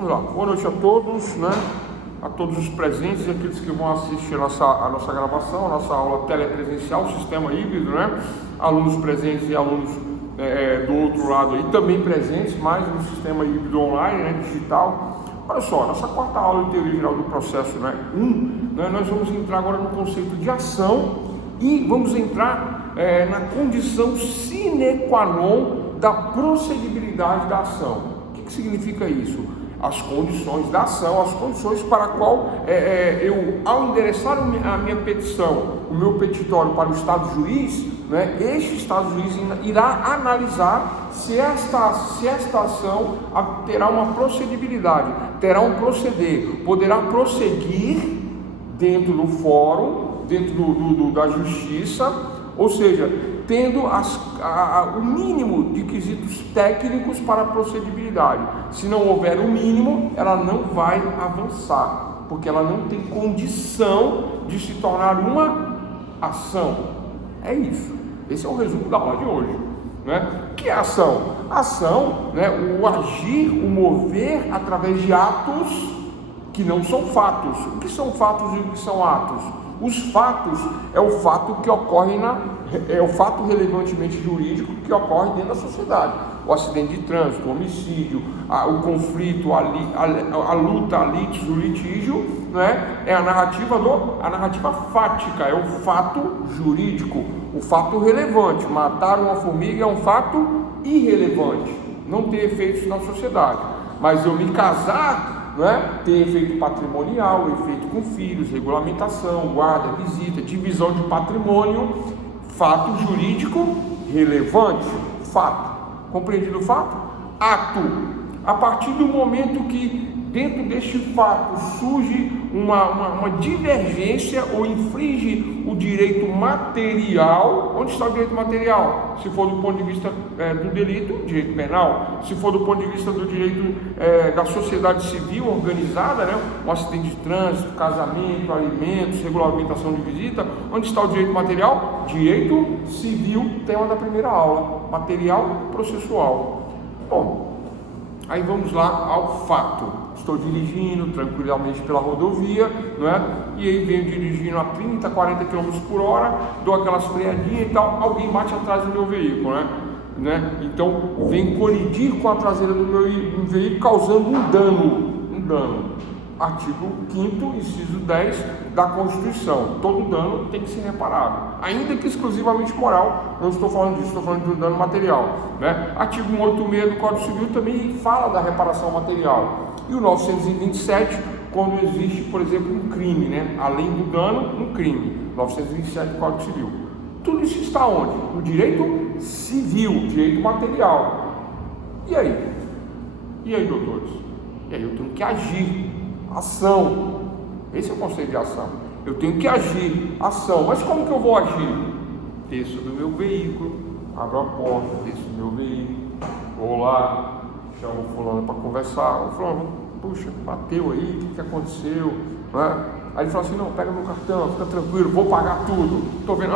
Vamos lá, boa noite a todos, né? A todos os presentes e aqueles que vão assistir a nossa gravação, a nossa aula telepresencial, sistema híbrido, né? Alunos presentes e alunos do outro lado aí, também presentes, mas no sistema híbrido online, né? Digital. Olha só, nossa quarta aula de teoria geral do processo, né? Nós vamos entrar agora no conceito de ação e vamos entrar na condição sine qua non da procedibilidade da ação. O que significa isso? As condições da ação, as condições para a qual eu, ao endereçar a minha petição, o meu petitório para o Estado juiz, né, este Estado juiz irá analisar se esta ação terá uma procedibilidade, terá um proceder, poderá prosseguir dentro do fórum, dentro da justiça, ou seja, tendo o mínimo de quesitos técnicos para a procedibilidade. Se não houver o mínimo, ela não vai avançar, porque ela não tem condição de se tornar uma ação. É isso. Esse é o resumo da aula de hoje, né? O que é ação? Ação, né, o agir, o mover através de atos que não são fatos. O que são fatos e o que são atos? Os fatos é o fato que ocorre é o fato relevantemente jurídico que ocorre dentro da sociedade. O acidente de trânsito, o homicídio, o conflito, a luta, a litígio, o litígio, né? É a narrativa fática, é o fato jurídico, o fato relevante. Matar uma formiga é um fato irrelevante, não tem efeitos na sociedade. Mas eu me casar, né, tem efeito patrimonial, efeito com filhos, regulamentação, guarda, visita, divisão de patrimônio, fato jurídico relevante, fato. Compreendido o fato? Ato. A partir do momento que dentro deste fato surge uma divergência ou infringe o direito material, onde está o direito material? Se for do ponto de vista do delito, direito penal. Se for do ponto de vista do direito da sociedade civil organizada, né? Um acidente de trânsito, casamento, alimentos, regulamentação de visita, onde está o direito material? Direito civil, tema da primeira aula, material processual. Bom, aí vamos lá ao fato. Estou dirigindo tranquilamente pela rodovia, não é? E aí venho dirigindo a 30, 40 km por hora, dou aquelas freadinhas e tal, alguém bate atrás do meu veículo, né? Então vem colidir com a traseira do meu veículo, causando um dano. Artigo 5º, inciso 10 da Constituição. Todo dano tem que ser reparado, ainda que exclusivamente moral. Não estou falando disso, estou falando de um dano material, né? Artigo 186 do Código Civil também fala da reparação material. E o 927, quando existe, por exemplo, um crime, né? Além do dano, um crime. 927 do Código Civil. Tudo isso está onde? No direito civil, direito material. E aí, doutores? E aí eu tenho que agir. Ação. Esse é o conceito de ação. Eu tenho que agir. Ação. Mas como que eu vou agir? Desço do meu veículo, abro a porta, desço do meu veículo, vou lá, chamo o fulano para conversar. O fulano, puxa, bateu aí, o que aconteceu? Né? Aí ele fala assim, não, pega meu cartão, fica tranquilo, vou pagar tudo. Estou vendo,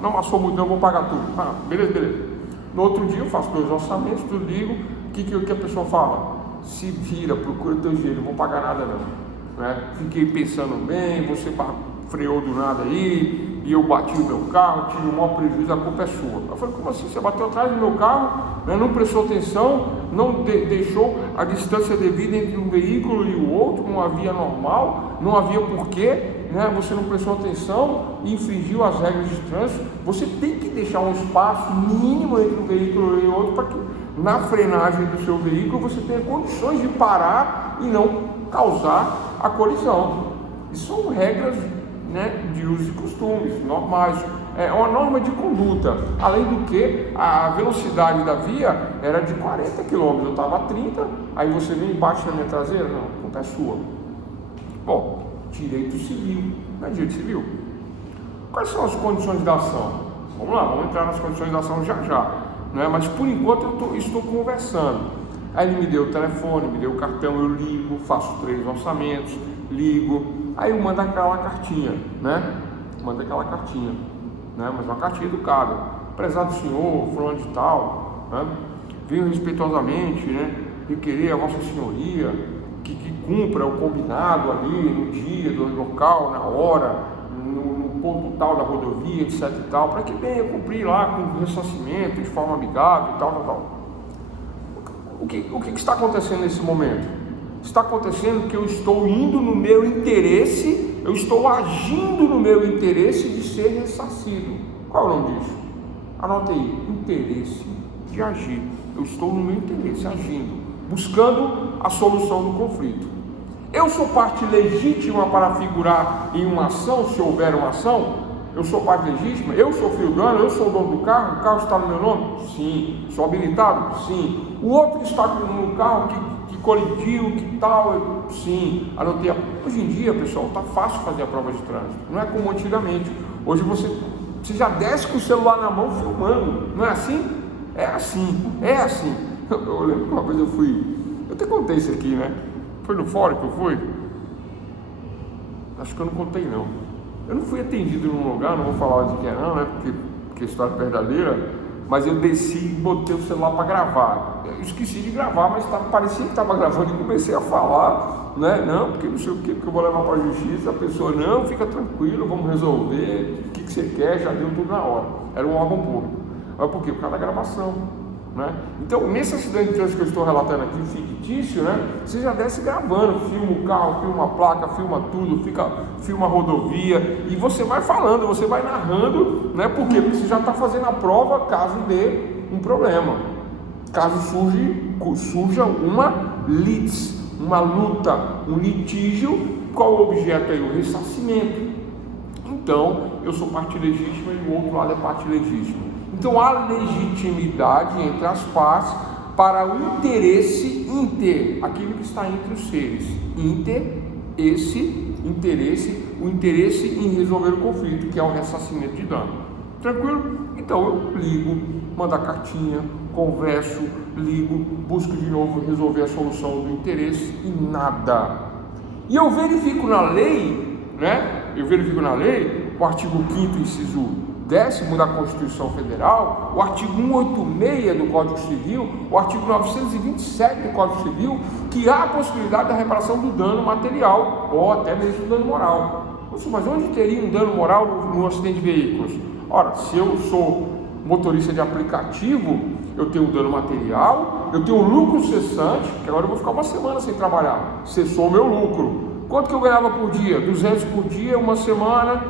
não passou muito não, vou pagar tudo. Beleza. No outro dia eu faço 2 orçamentos, tudo ligo, o que a pessoa fala? Se vira, procura teu jeito, não vou pagar nada não, né? Fiquei pensando bem, você freou do nada aí, e eu bati o meu carro, tive o maior prejuízo, a culpa é sua. Eu falei, como assim? Você bateu atrás do meu carro, né? Não prestou atenção, não deixou a distância devida entre um veículo e o outro, não havia normal, não havia porquê, né? Você não prestou atenção e infringiu as regras de trânsito. Você tem que deixar um espaço mínimo entre um veículo e o outro para que na frenagem do seu veículo você tenha condições de parar e não causar a colisão. Isso são regras, né, de usos e costumes normais, é uma norma de conduta. Além do que, a velocidade da via era de 40 km, eu estava a 30, aí você vem embaixo da minha traseira? Não, a culpa é sua. Bom, direito civil, não é direito civil? Quais são as condições da ação? Vamos lá, vamos entrar nas condições da ação já. Né? Mas por enquanto eu estou conversando. Aí ele me deu o telefone, me deu o cartão, eu ligo, faço 3 orçamentos, ligo, aí eu mando aquela cartinha, né? Mas uma cartinha educada. Prezado senhor, fulano de tal, né? Venho respeitosamente, né, requerer a vossa senhoria que que cumpra o combinado ali no dia, no local, na hora, no ponto tal da rodovia, etc e tal, para que venha cumprir lá com ressarcimento de forma amigável e tal. O que está acontecendo nesse momento? Está acontecendo que eu estou indo no meu interesse, eu estou agindo no meu interesse de ser ressarcido. Qual é o nome disso? Anote aí, interesse de agir. Eu estou no meu interesse, agindo, buscando a solução do conflito. Eu sou parte legítima para figurar em uma ação, se houver uma ação? Eu sou parte legítima? Eu sofri o dano? Eu sou o dono do carro? O carro está no meu nome? Sim. Sou habilitado? Sim. O outro que está no carro que colidiu, que tal? Sim. Anotei. Hoje em dia, pessoal, está fácil fazer a prova de trânsito. Não é como antigamente. Hoje você já desce com o celular na mão filmando. Não é assim? É assim. Eu lembro que uma vez eu até contei isso aqui, né? Foi no fórum que eu fui? Acho que eu não contei não. Eu não fui atendido num lugar, não vou falar de que é não, né? Porque a história é verdadeira, mas eu desci e botei o celular para gravar. Eu esqueci de gravar, mas parecia que estava gravando e comecei a falar, né? Não, porque não sei o que, porque eu vou levar para a justiça. A pessoa, não, fica tranquilo, vamos resolver, o que você quer, já deu tudo na hora. Era um órgão público. Mas por quê? Por causa da gravação, né? Então, nesse acidente de trânsito que eu estou relatando aqui, fictício, né? Você já desce gravando, filma o carro, filma a placa, filma tudo, filma a rodovia, e você vai falando, você vai narrando, né? Por quê? Porque você já está fazendo a prova caso dê um problema, caso surja uma litis, uma luta, um litígio. Qual o objeto aí? O ressarcimento. Então, eu sou parte legítima e o outro lado é parte legítima. Então, há legitimidade entre as partes para o interesse inter, aquilo que está entre os seres. O interesse em resolver o conflito, que é o ressarcimento de dano. Tranquilo? Então, eu ligo, mando a cartinha, converso, ligo, busco de novo resolver a solução do interesse e nada. E eu verifico na lei, né? O artigo 5º, inciso 10º da Constituição Federal, o artigo 186 do Código Civil, o artigo 927 do Código Civil, que há a possibilidade da reparação do dano material ou até mesmo do dano moral. Mas onde teria um dano moral no acidente de veículos? Ora, se eu sou motorista de aplicativo, eu tenho um dano material, eu tenho um lucro cessante, que agora eu vou ficar uma semana sem trabalhar, cessou o meu lucro. Quanto que eu ganhava por dia? 200 por dia, uma semana,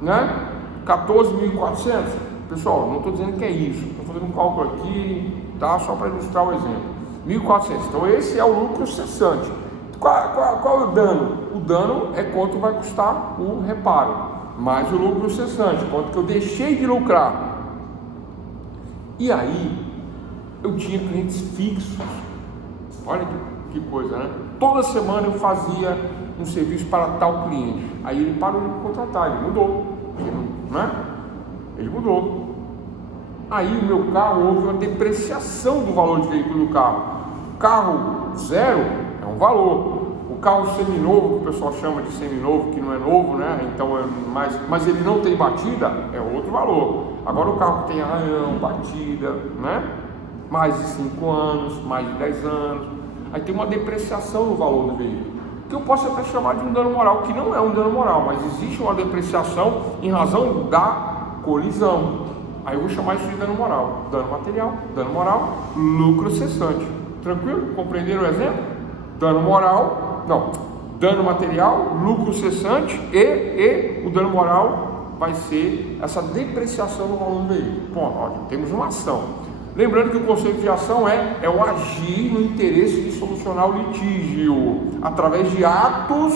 né? 14.400. Pessoal, não estou dizendo que é isso, estou fazendo um cálculo aqui, tá? Só para ilustrar o exemplo. 1.400. Então esse é o lucro cessante. Qual é o dano? O dano é quanto vai custar o reparo, mais o lucro cessante, quanto que eu deixei de lucrar. E aí, eu tinha clientes fixos. Olha que coisa, né? Toda semana eu fazia um serviço para tal cliente. Aí ele parou de me contratar, ele mudou. Né? Ele mudou. Aí o meu carro, houve uma depreciação do valor de veículo do carro. Carro zero é um valor. O carro seminovo, que o pessoal chama de seminovo, que não é novo, né? Então mas ele não tem batida, é outro valor. Agora o carro que tem arranhão, batida, né? Mais de 5 anos, mais de 10 anos, aí tem uma depreciação no valor do veículo, que eu posso até chamar de um dano moral, que não é um dano moral, mas existe uma depreciação em razão da colisão. Aí eu vou chamar isso de dano moral. Dano material, dano moral, lucro cessante. Tranquilo? Compreenderam o exemplo? Dano moral, não, dano material, lucro cessante e o dano moral vai ser essa depreciação no valor do veículo. Bom, ó, temos uma ação. Lembrando que o conceito de ação é o agir no interesse de solucionar o litígio através de atos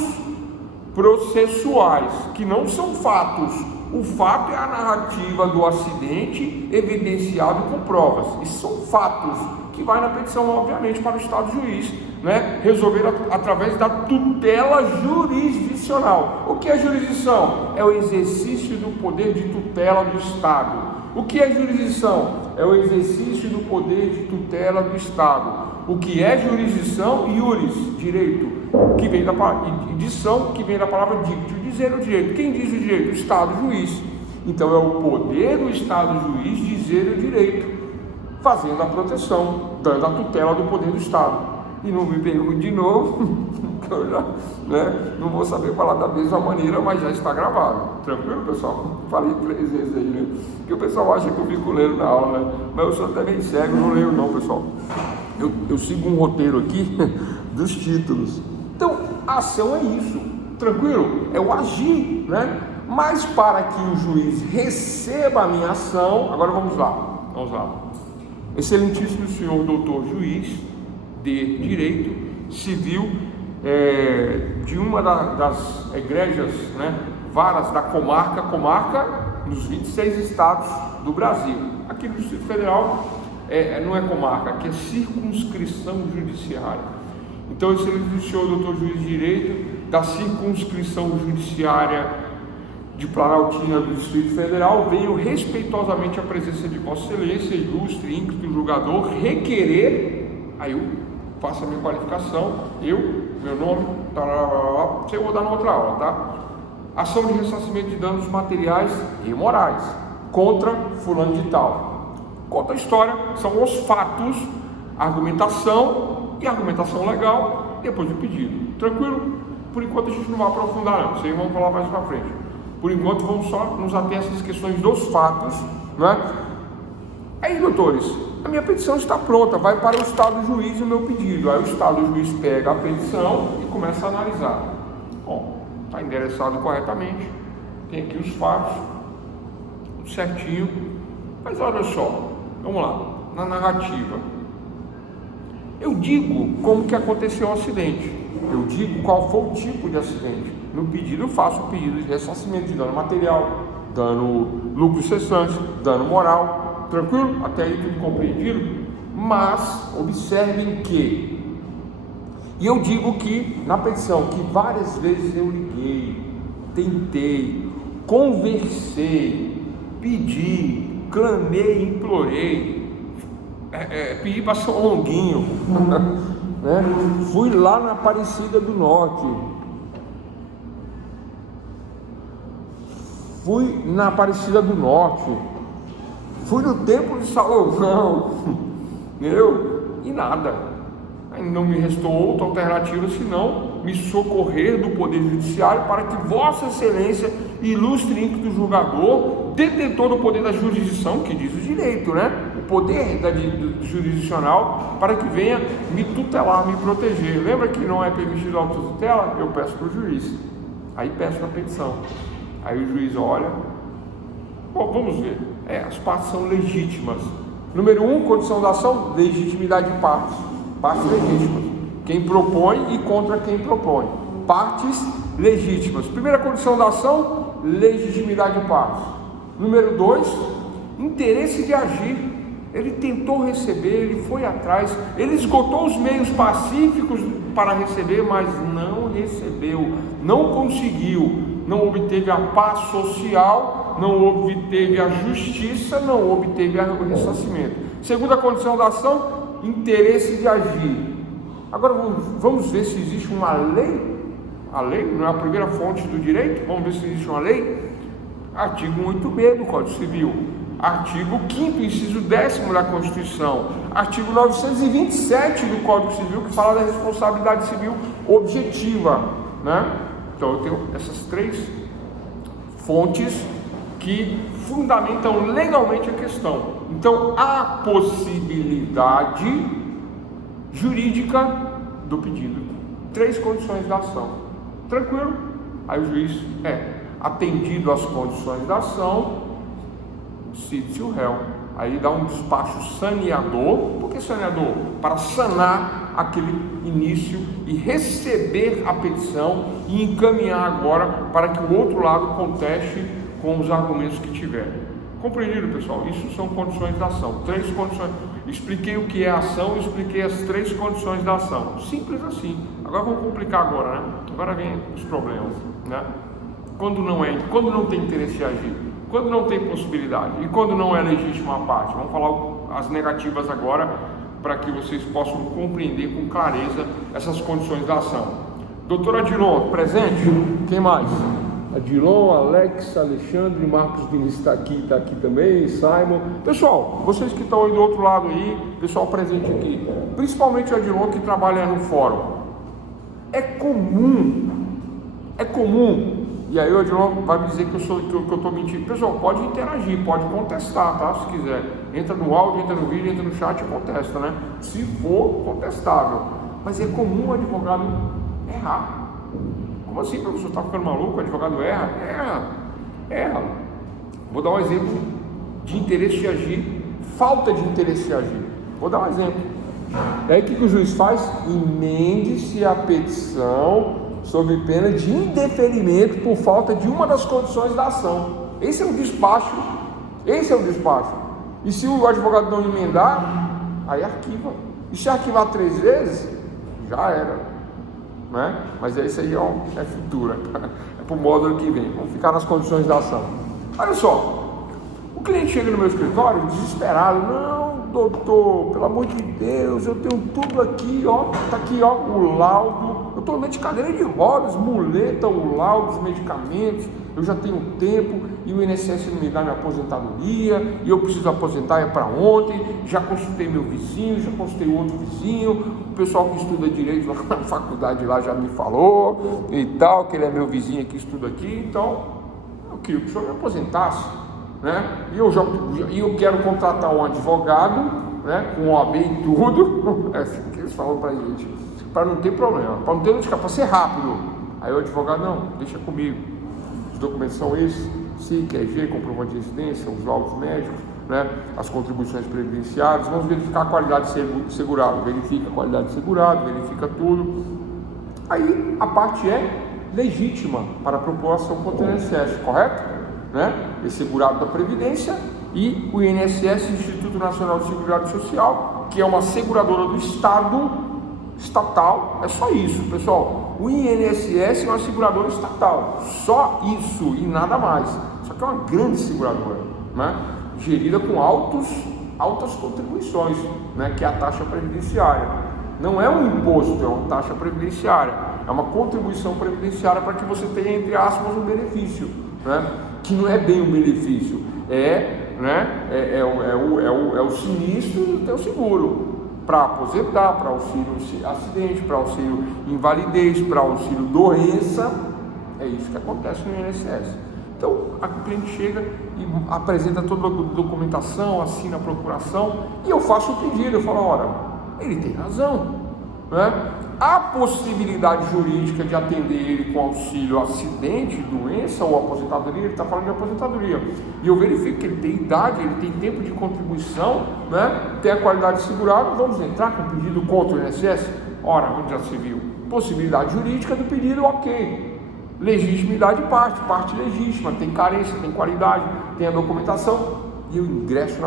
processuais, que não são fatos. O fato é a narrativa do acidente evidenciado com provas. Isso são fatos que vai na petição, obviamente, para o Estado juiz, né? Resolver através da tutela jurisdicional. O que é jurisdição? É o exercício do poder de tutela do Estado. O que é jurisdição? É o exercício do poder de tutela do Estado. O que é jurisdição? Iuris, direito, que vem da palavra dição, que vem da palavra dictio, dizer o direito. Quem diz o direito? O Estado juiz. Então é o poder do Estado juiz dizer o direito, fazendo a proteção, dando a tutela do poder do Estado. E não me pergunte de novo então eu já, né, não vou saber falar da mesma maneira, mas já está gravado. Tranquilo, pessoal? Falei 3 vezes aí, né? Porque o pessoal acha que eu fico lendo na aula, né? Mas eu sou até meio cego, não leio não, pessoal. Eu sigo um roteiro aqui dos títulos. Então, a ação é isso, tranquilo? É o agir, né? Mas para que o juiz receba a minha ação, agora vamos lá. Excelentíssimo senhor doutor juiz de Direito Civil de uma das egrégias, né, varas da comarca nos 26 estados do Brasil. Aqui no Distrito Federal não é comarca, aqui é circunscrição judiciária. Então, excelentíssimo senhor doutor juiz de Direito da circunscrição judiciária de Planaltina do Distrito Federal, venho respeitosamente à presença de Vossa Excelência, ilustre, ínclito julgador, requerer, aí eu faço a minha qualificação, meu nome, você eu vou dar na outra aula, tá? Ação de ressarcimento de danos materiais e morais contra fulano de tal. Conta a história, são os fatos, argumentação e argumentação legal, depois do pedido. Tranquilo? Por enquanto a gente não vai aprofundar não, vocês vão falar mais pra frente. Por enquanto vamos só nos ater a essas questões dos fatos, né? Aí, doutores, a minha petição está pronta, vai para o estado juiz o meu pedido. Aí o estado juiz pega a petição e começa a analisar. Bom, está endereçado corretamente, tem aqui os fatos, tudo certinho. Mas olha só, vamos lá, na narrativa. Eu digo como que aconteceu o acidente, eu digo qual foi o tipo de acidente. No pedido eu faço o pedido de ressarcimento de dano material, dano lucro cessante, dano moral, tranquilo? Até aí tudo compreendido? Mas observem que, e eu digo que na petição, que várias vezes eu liguei, tentei, conversei, pedi, clamei, implorei, pedi para São Longuinho, né? Fui lá na Aparecida do Norte, fui no Templo de Salomão, e nada. Aí não me restou outra alternativa senão me socorrer do Poder Judiciário para que Vossa Excelência, ilustre ínclito julgador, detentor do poder da jurisdição, que diz o direito, né? O poder jurisdicional, para que venha me tutelar, me proteger. Lembra que não é permitido a autotutela? Eu peço para o juiz. Aí peço na petição. Aí o juiz olha. Bom, vamos ver. As partes são legítimas. Número 1, condição da ação, legitimidade de partes. Partes legítimas. Quem propõe e contra quem propõe. Partes legítimas. Primeira condição da ação, legitimidade de partes. Número 2, interesse de agir. Ele tentou receber, ele foi atrás, ele esgotou os meios pacíficos para receber, mas não recebeu, não conseguiu, não obteve a paz social, não obteve a justiça, não obteve o ressarcimento. Segunda condição da ação, interesse de agir. Agora vamos ver se existe uma lei. A lei não é a primeira fonte do direito, vamos ver se existe uma lei. Artigo 180B do Código Civil, artigo 5º, inciso 10º da Constituição, artigo 927 do Código Civil, que fala da responsabilidade civil objetiva, né? Então eu tenho essas 3 fontes que fundamentam legalmente a questão. Então há possibilidade jurídica do pedido, 3 condições da ação, tranquilo? Aí o juiz atendido às condições da ação, cite-se o réu. Aí dá um despacho saneador. Por que saneador? Para sanar aquele início e receber a petição e encaminhar agora para que o outro lado conteste com os argumentos que tiver. Compreendido, pessoal? Isso são condições da ação. 3 condições. Expliquei o que é a ação, expliquei as 3 condições da ação. Simples assim. Agora vamos complicar agora, né? Agora vem os problemas, né? Quando não tem interesse de agir, quando não tem possibilidade e quando não é legítima a parte. Vamos falar as negativas agora para que vocês possam compreender com clareza essas condições da ação. Doutor Adilon, presente? Quem mais? Adilon, Alex, Alexandre, Marcos Vinícius está aqui também, Simon. Pessoal, vocês que estão aí do outro lado aí, pessoal presente aqui, principalmente o Adilon que trabalha no fórum. é comum, e aí o advogado vai me dizer que eu estou mentindo. Pessoal, pode interagir, pode contestar, tá? Se quiser, entra no áudio, entra no vídeo, entra no chat e contesta, né? Se for contestável, mas é comum o advogado errar. Como assim, professor? Está ficando maluco? O advogado erra. Vou dar um exemplo de interesse de agir, falta de interesse de agir. Vou dar um exemplo. Aí o que o juiz faz? Emende-se a petição sob pena de indeferimento por falta de uma das condições da ação. Esse é o despacho. E se o advogado não emendar, aí arquiva. E se arquivar 3 vezes, já era, né? Mas isso aí é futuro, é para o módulo que vem. Vamos ficar nas condições da ação. Olha só, o cliente chega no meu escritório desesperado. Não, doutor, pelo amor de Deus, eu tenho tudo aqui, ó, tá aqui, ó, o laudo. Eu estou andando de cadeira de rodas, muleta, o laudo, os medicamentos. Eu já tenho tempo e o INSS não me dá minha aposentadoria e eu preciso aposentar para ontem. Já consultei meu vizinho, já consultei outro vizinho. O pessoal que estuda direito lá na faculdade lá já me falou e tal, que ele é meu vizinho que estuda aqui. Então, eu queria que o senhor me aposentasse, né? E eu quero contratar um advogado, né, com OAB e tudo. É assim que eles falam pra gente, para não ter problema, para não ter dor, para ser rápido. Aí o advogado, não, deixa comigo. Os documentos são esses: SIC, RG, comprovante de residência, os laudos médicos, né, as contribuições previdenciárias. Vamos verificar a qualidade de segurado. Verifica a qualidade de segurado, verifica tudo. Aí a parte é legítima para a propor ação contra o INSS, correto? Né? É segurado da Previdência e o INSS, Instituto Nacional de Seguridade Social, que é uma seguradora do Estado, estatal. É só isso, pessoal. O INSS é uma seguradora estatal, só isso e nada mais. Só que é uma grande seguradora, né? Gerida com altas contribuições, né? Que é a taxa previdenciária. Não é um imposto, é uma taxa previdenciária. É uma contribuição previdenciária para que você tenha, entre aspas, um benefício, né? Que não é bem um benefício, né? É o sinistro do teu seguro, para aposentar, para auxílio acidente, para auxílio invalidez, para auxílio doença. É isso que acontece no INSS. Então, a cliente chega e apresenta toda a documentação, assina a procuração, e eu faço o pedido. Eu falo, olha, ele tem razão, né? A possibilidade jurídica de atender ele com auxílio acidente, doença ou aposentadoria, ele está falando de aposentadoria, e eu verifico que ele tem idade, ele tem tempo de contribuição, né? Tem a qualidade segurada. Vamos entrar com pedido contra o INSS? Ora, onde já se viu? Possibilidade jurídica do pedido, ok. Legitimidade parte legítima, tem carência, tem qualidade, tem a documentação, e eu ingresso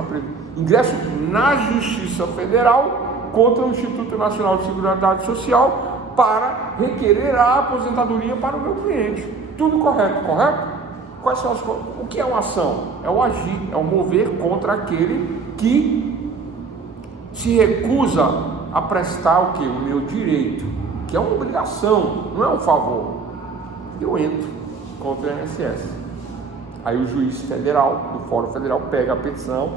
na Justiça Federal contra o Instituto Nacional de Seguridade Social para requerer a aposentadoria para o meu cliente. Tudo correto? Quais são o que é uma ação? É o agir, é o mover contra aquele que se recusa a prestar o que? O meu direito, que é uma obrigação, não é um favor. Eu entro contra o INSS. Aí o juiz federal, do Fórum Federal, pega a petição.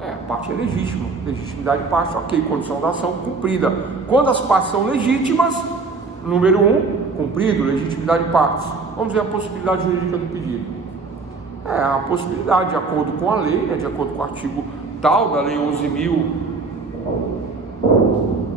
A parte é legítima, legitimidade de parte, ok, condição da ação cumprida. Quando as partes são legítimas, número 1, cumprido, legitimidade de partes. Vamos ver a possibilidade jurídica do pedido. A possibilidade, de acordo com a lei, né, de acordo com o artigo tal da lei 11.000,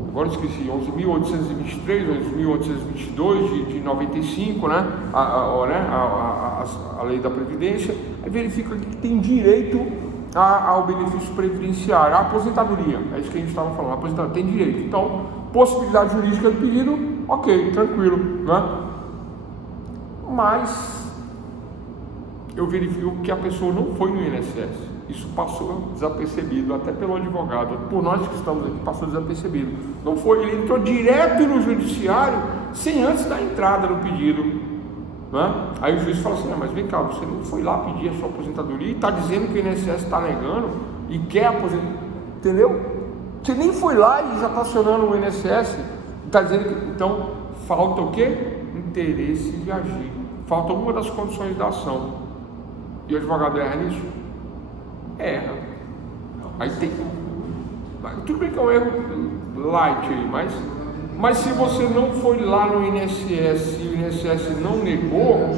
agora esqueci, 11.823, 11.822 de 95, né? A lei da Previdência. Aí verifica que tem direito ao benefício previdenciário, à aposentadoria. É isso que a gente estava falando, a aposentadoria tem direito. Então, possibilidade jurídica do pedido, ok, tranquilo, né? Mas eu verifico que a pessoa não foi no INSS. Isso passou desapercebido, até pelo advogado, por nós que estamos aqui, passou desapercebido. Não foi, ele entrou direto no judiciário sem antes da entrada no pedido, né? Aí o juiz fala assim, mas vem cá, você não foi lá pedir a sua aposentadoria e está dizendo que o INSS está negando e quer aposentar, entendeu? Você nem foi lá e já está acionando o INSS, está dizendo que, então, falta o quê? Interesse de agir, falta uma das condições da ação. E o advogado erra nisso? Erra. Aí tem, tudo bem que é um erro light aí, mas Mas se você não foi lá no INSS e o INSS não negou,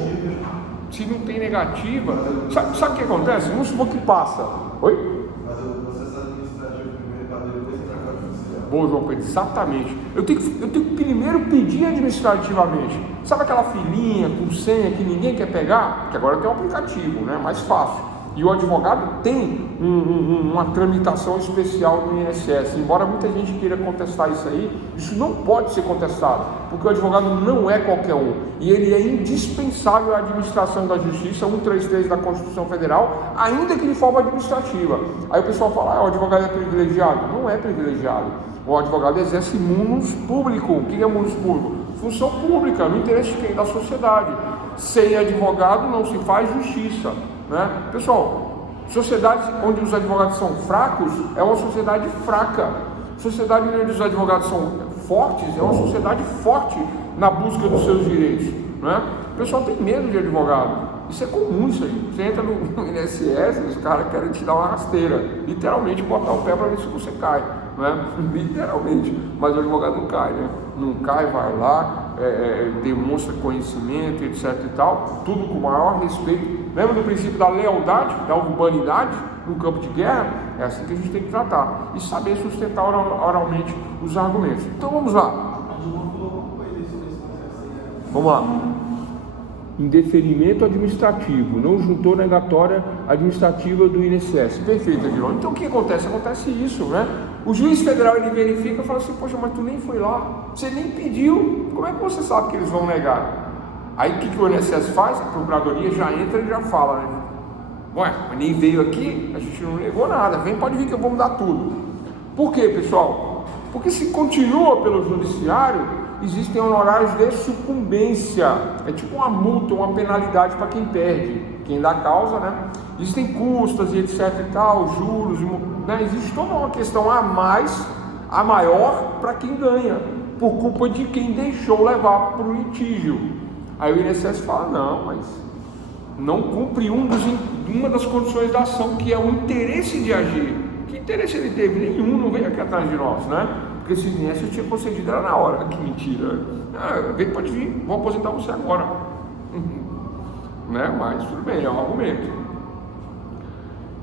se não tem negativa, sabe o que acontece? Vamos supor que passa. Oi? Mas o processo administrativo primeiro para depois entrar com a judicial. Boa, João Pedro, exatamente. Eu tenho que primeiro pedir administrativamente. Sabe aquela filinha com senha que ninguém quer pegar? Que agora tem um aplicativo, né? Mais fácil. E o advogado tem uma tramitação especial no INSS. Embora muita gente queira contestar isso aí, isso não pode ser contestado, porque o advogado não é qualquer um. E ele é indispensável à administração da Justiça, 133 da Constituição Federal, ainda que de forma administrativa. Aí o pessoal fala, o advogado é privilegiado. Não é privilegiado. O advogado exerce munus público. O que é munus público? Função pública, no interesse de quem? Da sociedade. Sem advogado não se faz justiça. Né? Pessoal, sociedades onde os advogados são fracos é uma sociedade fraca. Sociedade onde os advogados são fortes é uma sociedade forte na busca dos seus direitos. Né? O pessoal tem medo de advogado. Isso é comum, isso aí. Você entra no INSS, os caras querem te dar uma rasteira, literalmente botar o pé para ver se você cai, né? Literalmente. Mas o advogado não cai, né? Não cai, vai lá, demonstra conhecimento, etc e tal, tudo com o maior respeito. Lembra do princípio da lealdade, da urbanidade no campo de guerra? É assim que a gente tem que tratar e saber sustentar oralmente os argumentos. Então vamos lá. Vamos lá. Indeferimento administrativo, não juntou negatória administrativa do INSS. Perfeito, Adilon. Então o que acontece? Acontece isso, né? O juiz federal ele verifica e fala assim, poxa, mas tu nem foi lá, você nem pediu, como é que você sabe que eles vão negar? Aí o que o INSS faz? A procuradoria já entra e já fala, né? Ué, mas nem veio aqui, a gente não negou nada, pode vir que eu vou mudar tudo. Por quê, pessoal? Porque se continua pelo judiciário, existem honorários de sucumbência, é tipo uma multa, uma penalidade para quem perde, quem dá causa, né? Existem custas e etc e tal, juros, né? Existe toda uma questão a mais, a maior para quem ganha, por culpa de quem deixou levar para o litígio. Aí o INSS fala, não, mas não cumpre uma das condições da ação, que é o interesse de agir. Que interesse ele teve? Nenhum, não veio aqui atrás de nós, né? Porque se viesse eu tinha concedido ela na hora. Que mentira. Vem, pode vir, vou aposentar você agora. Né? Mas tudo bem, é um argumento.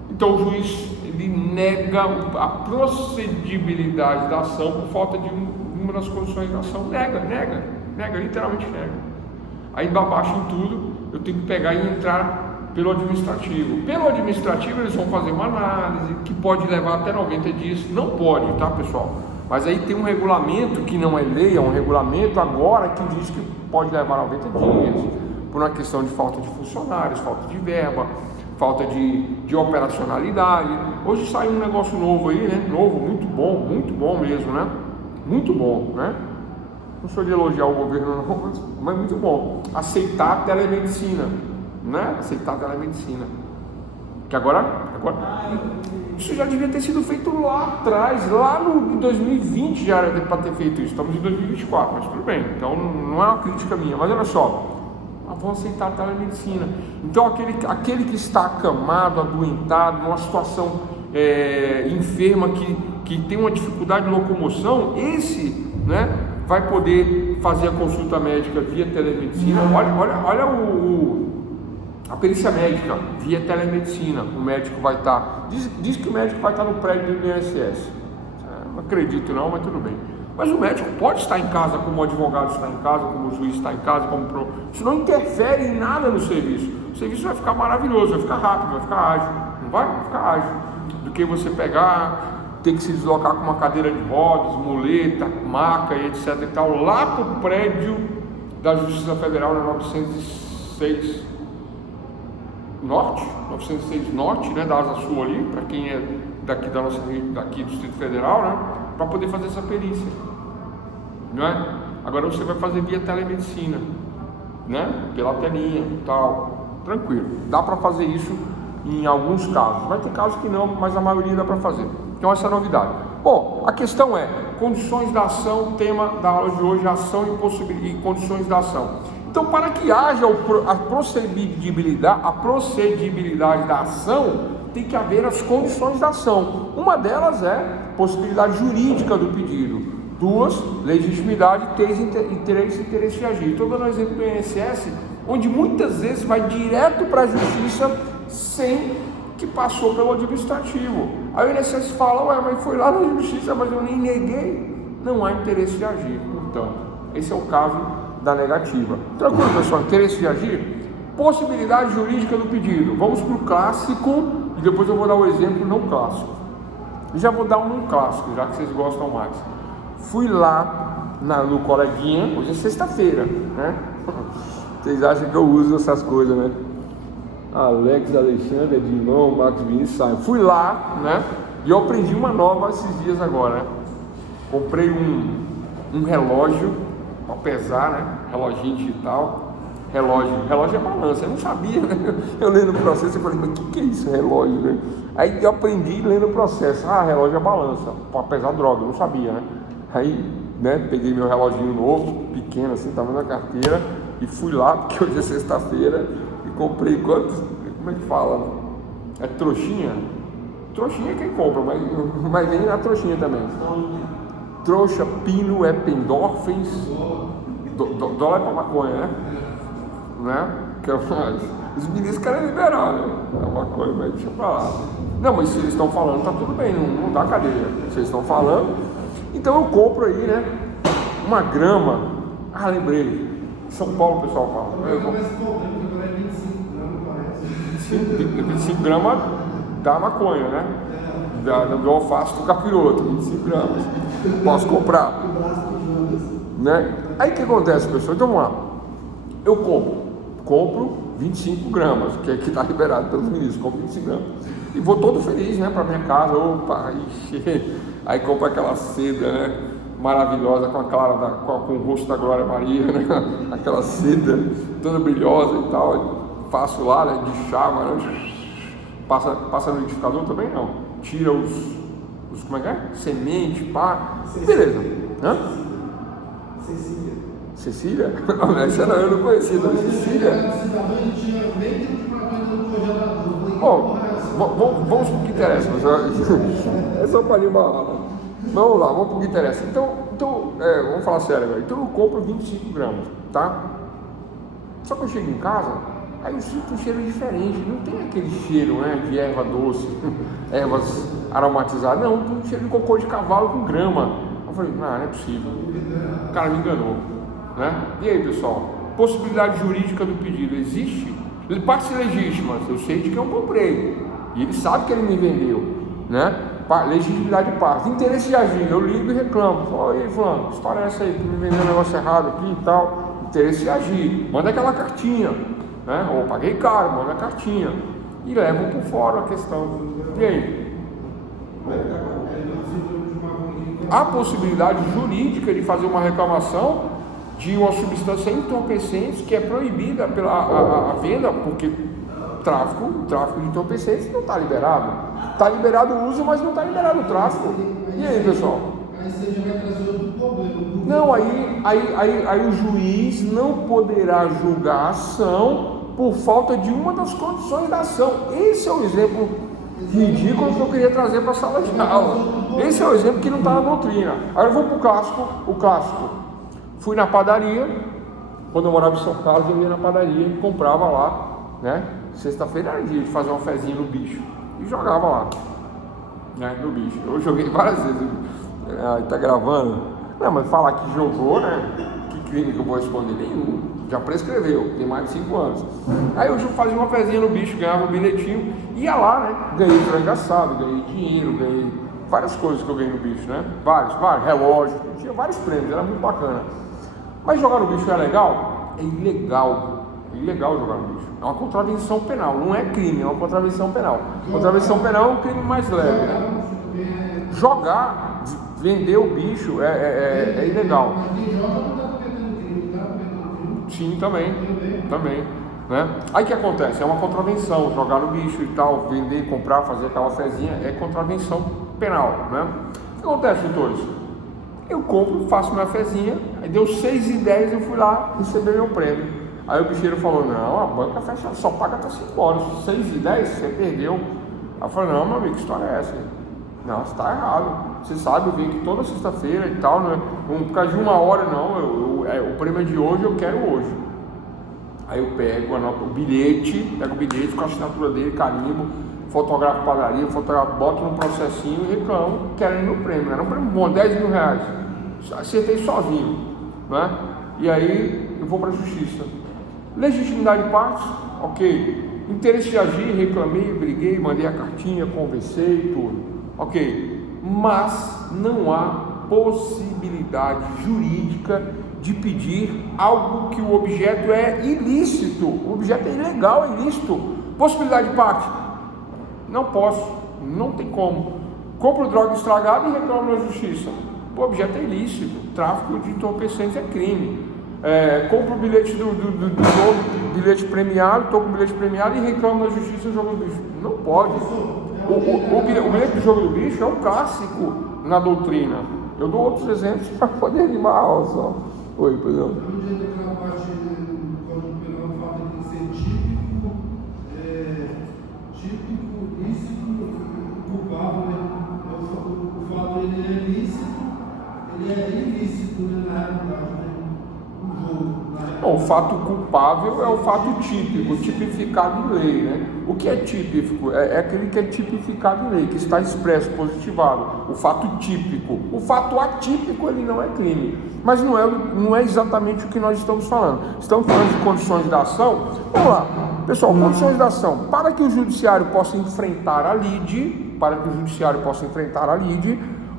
Então o juiz ele nega a procedibilidade da ação por falta de uma das condições da ação. Nega, literalmente nega. Aí abaixo em tudo, eu tenho que pegar e entrar pelo administrativo. Pelo administrativo eles vão fazer uma análise que pode levar até 90 dias. Não pode, tá, pessoal? Mas aí tem um regulamento que não é lei, é um regulamento agora que diz que pode levar 90 dias, por uma questão de falta de funcionários, falta de verba, falta de operacionalidade. Hoje saiu um negócio novo aí, né? Novo, muito bom mesmo, né? Muito bom, né? Não sou de elogiar o governo não, mas muito bom. Aceitar a telemedicina, né? Aceitar a telemedicina. Que agora isso já devia ter sido feito lá atrás, lá em 2020 já era para ter feito isso. Estamos em 2024, mas tudo bem. Então não é uma crítica minha, mas olha só, vão aceitar a telemedicina. Então aquele que está acamado, adoentado, numa situação enferma, que tem uma dificuldade de locomoção, esse, né, vai poder fazer a consulta médica via telemedicina. Olha a perícia médica via telemedicina. O médico vai estar, diz que o médico vai estar no prédio do INSS. Não acredito não, mas tudo bem. Mas o médico pode estar em casa, como o advogado está em casa, como o juiz está em casa, isso não interfere em nada no serviço. O serviço vai ficar maravilhoso, vai ficar rápido, vai ficar ágil. Não vai ficar ágil do que você pegar, ter que se deslocar com uma cadeira de rodas, muleta, maca e etc e tal, lá para o prédio da Justiça Federal na 906 Norte, né, da Asa Sul ali, para quem é daqui do Distrito Federal, né, para poder fazer essa perícia, né? Agora você vai fazer via telemedicina, né, pela telinha e tal, tranquilo, dá para fazer isso em alguns casos, vai ter casos que não, mas a maioria dá para fazer. Então essa é a novidade. Bom, a questão é condições da ação, tema da aula de hoje, ação e condições da ação. Então, para que haja a procedibilidade da ação, tem que haver as condições da ação. Uma delas é possibilidade jurídica do pedido. 2, legitimidade, 3, interesse de agir. Estou dando um exemplo do INSS, onde muitas vezes vai direto para a justiça sem que passou pelo administrativo. Aí o INSS fala, ué, mas foi lá na justiça, mas eu nem neguei. Não há interesse de agir. Então, esse é o caso da negativa. Tranquilo, pessoal? Interesse de agir? Possibilidade jurídica do pedido. Vamos para o clássico e depois eu vou dar o exemplo não clássico. Já vou dar um clássico, já que vocês gostam mais. Fui lá no coleguinha, hoje é sexta-feira, né? Vocês acham que eu uso essas coisas, né? Alex, Alexandre, Edilon, Marcos Vinícius, sai. Fui lá, né? E eu aprendi uma nova esses dias agora, né? Comprei um relógio, ao pesar, né? Reloginho digital. Relógio é balança, eu não sabia, né? Eu lendo o processo, eu falei, mas o que é isso, relógio, né? Aí eu aprendi lendo o processo, relógio é balança, para pesar droga, eu não sabia, né? Aí, né, peguei meu reloginho novo, pequeno assim, tava na carteira, e fui lá, porque hoje é sexta-feira, e comprei quantos, como é que fala? É trouxinha? Trouxinha é quem compra, mas vem na trouxinha também. Trouxa, pino, ependorfins, dólar é pra maconha, né? Que é mais. Os meninos querem liberar, né? A maconha, mas deixa pra lá. Não, mas se eles estão falando, tá tudo bem, não dá cadeia. Se eles estão falando, então eu compro aí, né? Uma grama. Lembrei. São Paulo, o pessoal fala. Eu vou... 25 gramas da maconha, né? Do alface do capiroto, 25 gramas. Posso comprar. Né? Aí o que acontece, pessoal? Então vamos lá. Eu compro 25 gramas, que está liberado pelos ministros, compro 25 gramas. E vou todo feliz, né, para minha casa. Opa, aí compro aquela seda, né, maravilhosa, com a clara, com o rosto da Glória Maria, né, aquela seda toda brilhosa e tal. Faço lá, né, de chava, né, passa no liquidificador também não. Tira os como é que é? Semente, pá. Beleza. Hã? Cecília? Essa não, eu não conhecia, não. Cecília? Bom, vamos para o que interessa. É só para animar a aula. Vamos lá, vamos para o que interessa. Então vamos falar sério agora. Então eu compro 25 gramas, tá? Só que eu chego em casa, aí eu sinto um cheiro diferente. Não tem aquele cheiro, né, de erva doce, ervas aromatizadas. Não, tem um cheiro de cocô de cavalo com grama. Eu falei, não é possível. O cara me enganou. Né? E aí, pessoal, possibilidade jurídica do pedido existe? Partes legítimas, eu sei de quem eu comprei e ele sabe que ele me vendeu, né? Legitimidade de parte, interesse de agir, eu ligo e reclamo, falo, aí, Fulano, que história é essa aí, que me vendeu um negócio errado aqui e tal, interesse de agir, manda aquela cartinha, né? Ou paguei caro, manda a cartinha e levo por fora a questão. E aí? Há possibilidade jurídica de fazer uma reclamação de uma substância entorpecente que é proibida pela a venda, porque tráfico de entorpecentes não está liberado. Está liberado o uso, mas não está liberado o tráfico. E aí, pessoal? Aí você já vai trazer outro problema. Não, aí o juiz não poderá julgar a ação por falta de uma das condições da ação. Esse é o exemplo ridículo que eu queria trazer para a sala de aula. Esse é o exemplo que não está na doutrina. Agora eu vou para o clássico. Fui na padaria, quando eu morava em São Carlos, eu ia na padaria e comprava lá, né? Sexta-feira era dia de fazer uma fezinha no bicho e jogava lá, né? No bicho. Eu joguei várias vezes. Tá gravando? Não, mas falar que jogou, né? Que crime que eu vou responder? Nenhum. Já prescreveu, tem mais de 5 anos. Aí eu fazia uma fezinha no bicho, ganhava um bilhetinho, ia lá, né? Ganhei frango assado, ganhei dinheiro, ganhei várias coisas que eu ganhei no bicho, né? Vários, relógio, tinha vários prêmios, era muito bacana. Mas jogar no bicho é legal? É ilegal. É ilegal jogar no bicho. É uma contravenção penal. Não é crime, é uma contravenção penal. Contravenção penal é um crime mais leve, né? Jogar, vender o bicho é ilegal. Sim, também. Né? Aí o que acontece? É uma contravenção. Jogar no bicho e tal, vender, comprar, fazer aquela fezinha é contravenção penal, né? O que acontece, doutores? Eu compro, faço minha fezinha, aí deu 6h10, eu fui lá receber meu prêmio. Aí o bicheiro falou, não, a banca fecha, só paga até 5 horas, 6h10, você perdeu. Aí eu falei, não, meu amigo, que história é essa? Não, você está errado. Você sabe, eu venho aqui toda sexta-feira e tal, né? Por causa de 1 hora, não. O prêmio é de hoje, eu quero hoje. Aí eu pego, anoto o bilhete, com a assinatura dele, carimbo, fotografo padaria, boto no processinho e reclamo, quero meu prêmio. Era um prêmio bom, 10 mil reais. Acertei sozinho, né? E aí eu vou para a justiça. Legitimidade de partes, ok. Interesse de agir, reclamei, briguei, mandei a cartinha, conversei, tudo, ok. Mas não há possibilidade jurídica de pedir algo que o objeto é ilícito. O objeto é ilegal, é ilícito. Possibilidade de parte? Não posso, não tem como. Compro droga estragada e reclamo na justiça. O objeto é ilícito. Tráfico de entorpecentes é crime. Compro o bilhete do jogo, bilhete premiado, estou com o bilhete premiado e reclamo na justiça o jogo do bicho. Não pode. O bilhete do jogo do bicho é um clássico na doutrina. Eu dou outros exemplos para poder animar a aula só. Oi, por exemplo. Eu não entendo aquela parte quando pegou o fato de ser típico, lícito, culpável, né? O fato ele é lícito, ele é ilícito, né, na realidade, né? Bom, o fato culpável é o fato típico, tipificado em lei, né? O que é típico? É aquele que é tipificado em lei, que está expresso, positivado. O fato típico. O fato atípico, ele não é crime. Mas não é exatamente o que nós estamos falando. Estamos falando de condições da ação. Vamos lá, pessoal, condições da ação. Para que o judiciário possa enfrentar a lide,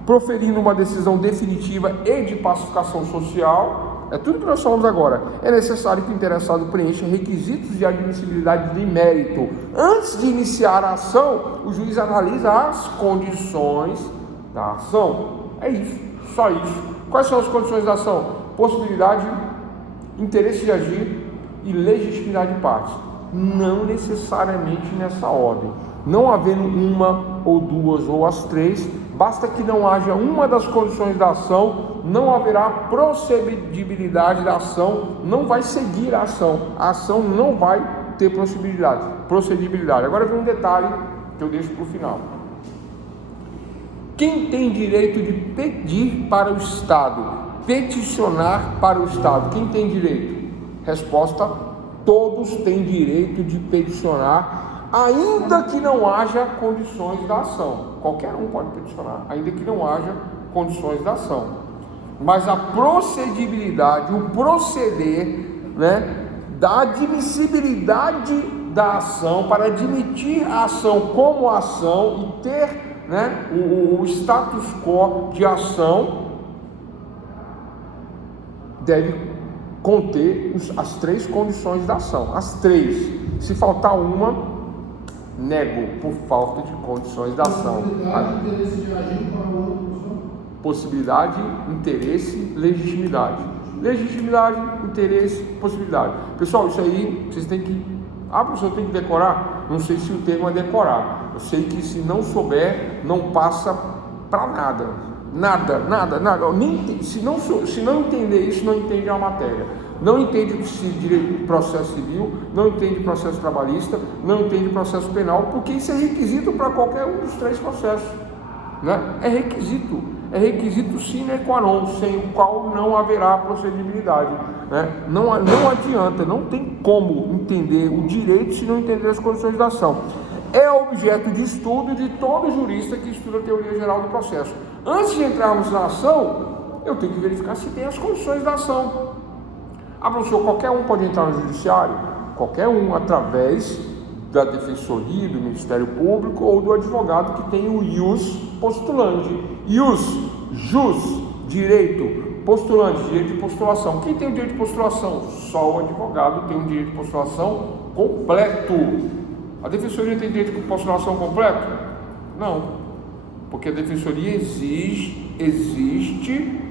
proferindo uma decisão definitiva e de pacificação social, é tudo que nós falamos agora. É necessário que o interessado preencha requisitos de admissibilidade de mérito. Antes de iniciar a ação, o juiz analisa as condições da ação. É isso, só isso. Quais são as condições da ação? Possibilidade, interesse de agir e legitimidade de partes. Não necessariamente nessa ordem. Não havendo uma ou duas ou as três, basta que não haja uma das condições da ação, não haverá procedibilidade da ação, não vai seguir a ação não vai ter procedibilidade. Agora vem um detalhe que eu deixo para o final. Quem tem direito de pedir para o Estado, peticionar para o Estado? Quem tem direito? Resposta: todos têm direito de peticionar, ainda que não haja condições da ação. Qualquer um pode peticionar, ainda que não haja condições da ação. Mas a procedibilidade, o proceder, né, da admissibilidade da ação, para admitir a ação como ação e ter, né, o status quo de ação, deve conter as três condições da ação. As três. Se faltar uma, nego por falta de condições da ação. Possibilidade, interesse, legitimidade. Legitimidade, interesse, possibilidade. Pessoal, isso aí vocês têm que... professor, tem que decorar? Não sei se o termo é decorar. Eu sei que se não souber, não passa para nada. Nada. Se não entender isso, não entende a matéria. Não entende direito de processo civil, não entende processo trabalhista, não entende processo penal, porque isso é requisito para qualquer um dos três processos, né? É requisito sine qua non, sem o qual não haverá procedibilidade, né? Não adianta, não tem como entender o direito se não entender as condições da ação. É objeto de estudo de todo jurista que estuda a teoria geral do processo. Antes de entrarmos na ação, eu tenho que verificar se tem as condições da ação. Professor, qualquer um pode entrar no judiciário? Qualquer um, através da defensoria, do Ministério Público ou do advogado que tem o ius postulante. Jus, direito, postulante, direito de postulação. Quem tem o direito de postulação? Só o advogado tem o direito de postulação completo. A defensoria tem direito de postulação completo? Não, porque a defensoria existe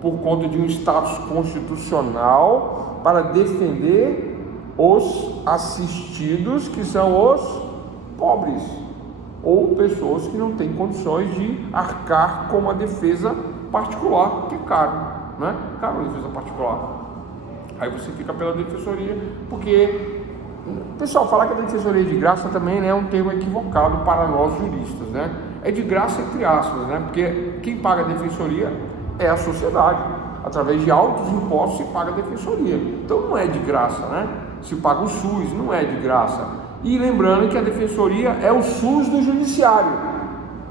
por conta de um status constitucional para defender os assistidos, que são os pobres, ou pessoas que não têm condições de arcar com uma defesa particular, que é caro, né? Caro a defesa particular. Aí você fica pela defensoria, porque, pessoal, falar que a defensoria é de graça também, né, é um termo equivocado para nós juristas, né? É de graça entre aspas, né? Porque quem paga a defensoria é a sociedade. Através de altos impostos se paga a defensoria. Então não é de graça, né? Se paga o SUS, não é de graça. E lembrando que a defensoria é o SUS do judiciário.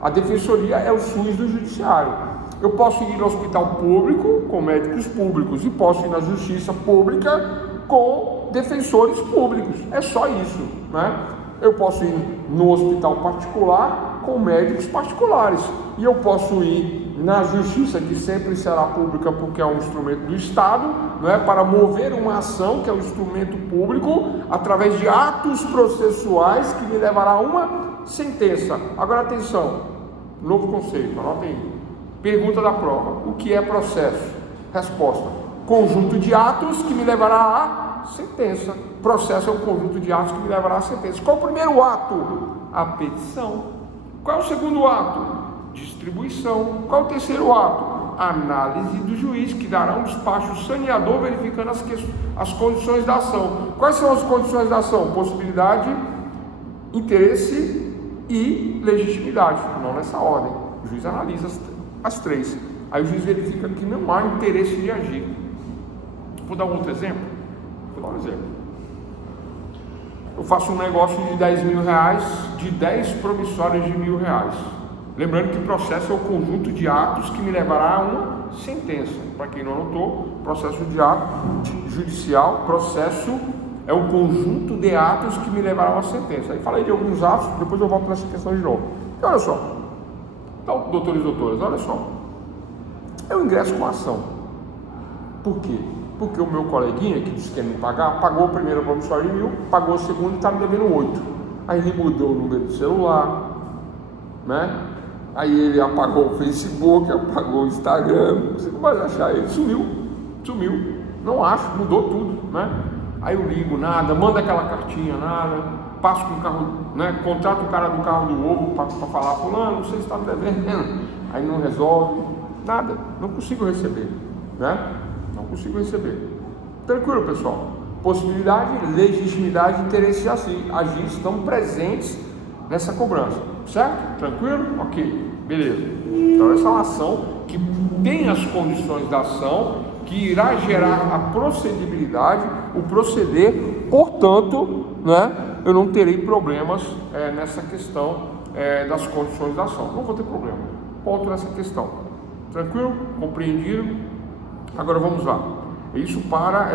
A defensoria é o SUS do judiciário. Eu posso ir ao hospital público com médicos públicos e posso ir na justiça pública com defensores públicos. É só isso, né? Eu posso ir no hospital particular com médicos particulares e eu posso ir na justiça, que sempre será pública porque é um instrumento do Estado, não é, para mover uma ação que é um instrumento público através de atos processuais que me levará a uma sentença. Agora atenção, novo conceito, anotem aí. Pergunta da prova: o que é processo? Resposta: conjunto de atos que me levará à sentença. Processo é um conjunto de atos que me levará à sentença. Qual é o primeiro ato? A petição. Qual é o segundo ato? Distribuição. Qual é o terceiro ato? Análise do juiz, que dará um despacho saneador verificando as condições da ação. Quais são as condições da ação? Possibilidade, interesse e legitimidade. Não nessa ordem. O juiz analisa as três. Aí o juiz verifica que não há interesse de agir. Vou dar um outro exemplo? Vou dar um exemplo. Eu faço um negócio de 10 mil reais, de 10 promissórias de R$1.000. Lembrando que o processo é o conjunto de atos que me levará a uma sentença. Para quem não anotou, processo de ato judicial, processo é o conjunto de atos que me levará a uma sentença. Aí falei de alguns atos, depois eu volto nessa questão de novo. E olha só, então, doutores e doutoras, olha só. Eu ingresso com a ação. Por quê? Porque o meu coleguinha, que disse que ia me pagar, pagou a primeira promissória de 1.000, pagou a segunda e está me devendo 8. Aí ele mudou o número do celular, né? Aí ele apagou o Facebook, apagou o Instagram, você não vai achar ele, sumiu, não acho, mudou tudo, né? Aí eu ligo, nada, manda aquela cartinha, nada, passo com o carro, né? Contrato o cara do carro do ovo para falar, fulano, você está me devendo, aí não resolve, nada, não consigo receber, né? Não consigo receber. Tranquilo, pessoal? Possibilidade, legitimidade e interesse de agir estão presentes nessa cobrança, certo? Tranquilo? Ok, beleza. Então essa é uma ação que tem as condições da ação, que irá gerar a procedibilidade, o proceder, portanto, né, eu não terei problemas nessa questão das condições da ação. Não vou ter problema. Ponto nessa questão. Tranquilo? Compreendido? Agora vamos lá. Isso para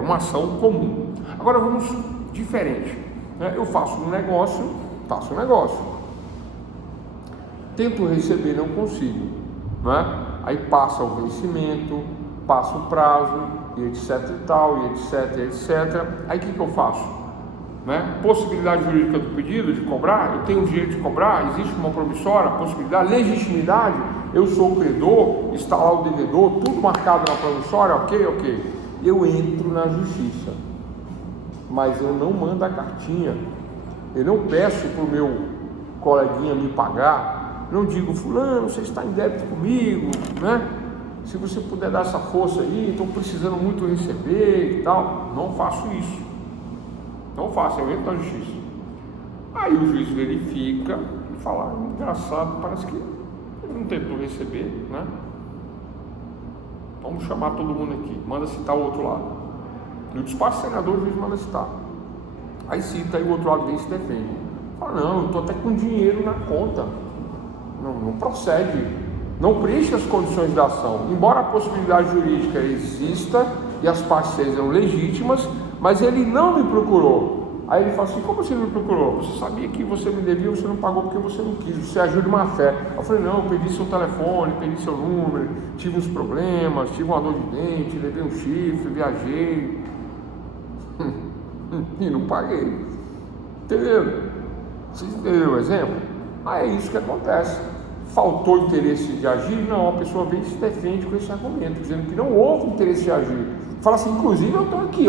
uma ação comum. Agora vamos diferente. Eu faço um negócio, tento receber, não consigo, né? Aí passa o vencimento, passa o prazo, e etc e tal, e etc. Aí o que eu faço? Né? Possibilidade jurídica do pedido de cobrar, eu tenho o direito de cobrar, existe uma promissória, possibilidade, legitimidade, eu sou o credor, está lá o devedor, tudo marcado na promissória, ok. Eu entro na justiça, mas eu não mando a cartinha, eu não peço para o meu coleguinha me pagar, não digo, fulano, você está em débito comigo, né? Se você puder dar essa força aí, estou precisando muito receber e tal. Não faço isso. Não faço, eu entro na justiça. Aí o juiz verifica e fala, engraçado, parece que ele não tentou receber, né? Vamos chamar todo mundo aqui, manda citar o outro lado. No despacho senador, o juiz manda citar. Aí cita, aí o outro lado vem e se defende. Fala, não, eu estou até com dinheiro na conta. Não procede, não preenche as condições da ação. Embora a possibilidade jurídica exista e as partes sejam legítimas, mas ele não me procurou. Aí ele fala assim, como você me procurou? Você sabia que você me devia, você não pagou porque você não quis, você agiu de má fé. Eu falei, não, eu perdi seu telefone, perdi seu número, tive uns problemas, tive uma dor de dente, levei um chifre, viajei e não paguei. Entendeu? Vocês entenderam o exemplo? É isso que acontece. Faltou interesse de agir? Não, a pessoa vem e se defende com esse argumento, dizendo que não houve interesse de agir. Fala assim, inclusive eu estou aqui,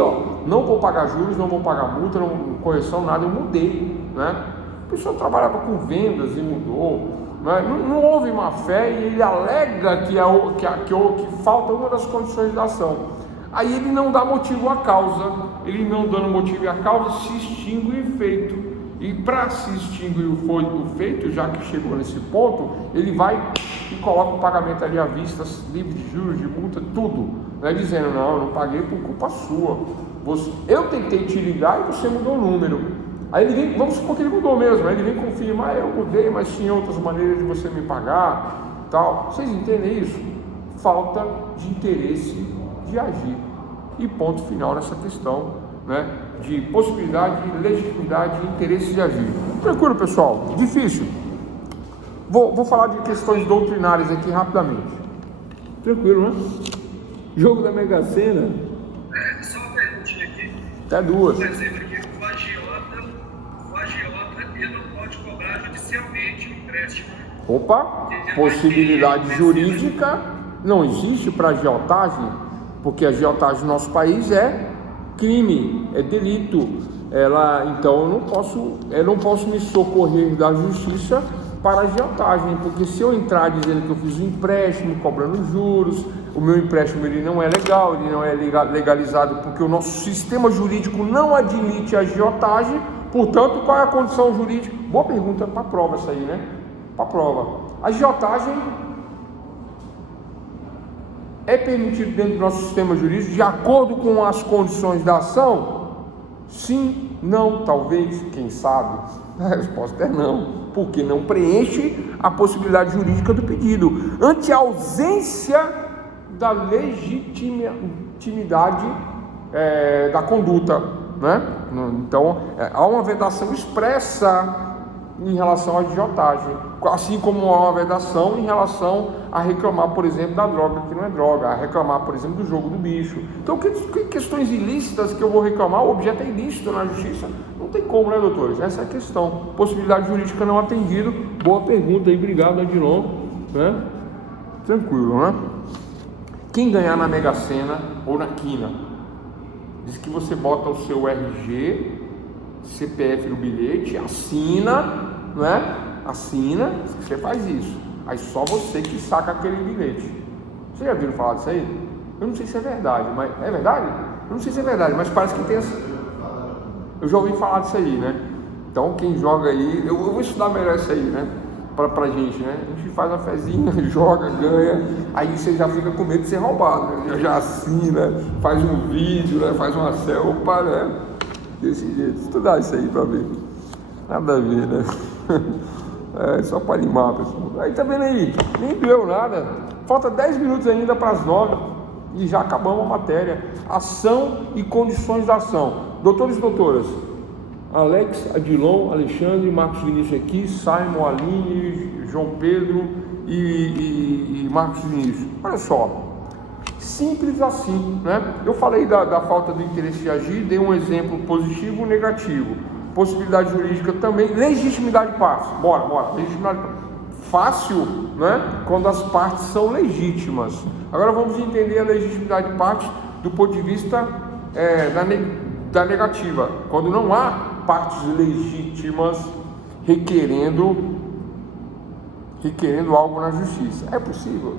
não vou pagar juros, não vou pagar multa, não correção, nada, eu mudei, né? A pessoa trabalhava com vendas e mudou, né? Não houve má fé e ele alega que falta uma das condições da ação. Aí ele não dá motivo à causa, ele não dando motivo à causa, se extingue o efeito. E para se extinguir o feito, já que chegou nesse ponto, ele vai e coloca o pagamento ali à vista, livre de juros, de multa, tudo, né? Dizendo, não, eu não paguei por culpa sua. Eu tentei te ligar e você mudou o número. Aí ele vem, vamos supor que ele mudou mesmo, aí ele vem confirmar, eu mudei, mas tinha outras maneiras de você me pagar, tal. Vocês entendem isso? Falta de interesse de agir. E ponto final nessa questão, né, de possibilidade, legitimidade e interesse de agir. Tranquilo, pessoal? Difícil. Vou falar de questões doutrinárias aqui rapidamente. Tranquilo, né? Jogo da Mega Sena. Só uma perguntinha aqui. Até duas. Por exemplo, aqui, o agiota ele não pode cobrar judicialmente o empréstimo. Opa, possibilidade jurídica não existe para agiotagem, porque a agiotagem no nosso país é crime, é delito. Então eu não posso me socorrer da justiça para agiotagem, porque se eu entrar dizendo que eu fiz um empréstimo cobrando juros, o meu empréstimo ele não é legal, ele não é legalizado, porque o nosso sistema jurídico não admite agiotagem. Portanto, qual é a condição jurídica? Boa pergunta para a prova essa aí, né? Para a prova. A agiotagem é permitido dentro do nosso sistema jurídico de acordo com as condições da ação? Sim, não, talvez, quem sabe? A resposta é não, porque não preenche a possibilidade jurídica do pedido, ante a ausência da legitimidade da conduta, né? Então, há uma vedação expressa em relação à agiotagem, assim como há uma vedação em relação a reclamar, por exemplo, da droga que não é droga, a reclamar, por exemplo, do jogo do bicho. Então, que questões ilícitas que eu vou reclamar, o objeto é ilícito na justiça, não tem como, né, doutores? Essa é a questão. Possibilidade jurídica não atendida. Boa pergunta aí, obrigado, Adilon, né? Tranquilo, né? Quem ganhar na Mega Sena ou na quina, diz que você bota o seu RG, CPF no bilhete, assina, né? Assina, você faz isso. Aí só você que saca aquele bilhete. Vocês já viram falar disso aí? Eu não sei se é verdade, mas é verdade? Eu não sei se é verdade, mas parece que tem essa... Eu já ouvi falar disso aí, né? Então quem joga aí, eu vou estudar melhor isso aí, né? Pra gente, né? A gente faz uma fezinha, joga, ganha, aí você já fica com medo de ser roubado, né? Já assina, faz um vídeo, né? Faz uma selfie, né? Desse jeito, estudar isso aí pra ver. Nada a ver, né? Só para animar, pessoal. Aí tá vendo aí, nem doeu nada. Falta 10 minutos ainda para as 9 e já acabamos a matéria. Ação e condições da ação. Doutores e doutoras, Alex, Adilon, Alexandre, Marcos Vinícius aqui, Simon, Aline, João Pedro e Marcos Vinícius. Olha só, simples assim, né? Eu falei da falta do interesse de agir, dei um exemplo positivo e negativo. Possibilidade jurídica também, legitimidade fácil. Bora, legitimidade fácil, né? Quando as partes são legítimas. Agora vamos entender a legitimidade de parte do ponto de vista da negativa, quando não há partes legítimas requerendo algo na justiça. É possível?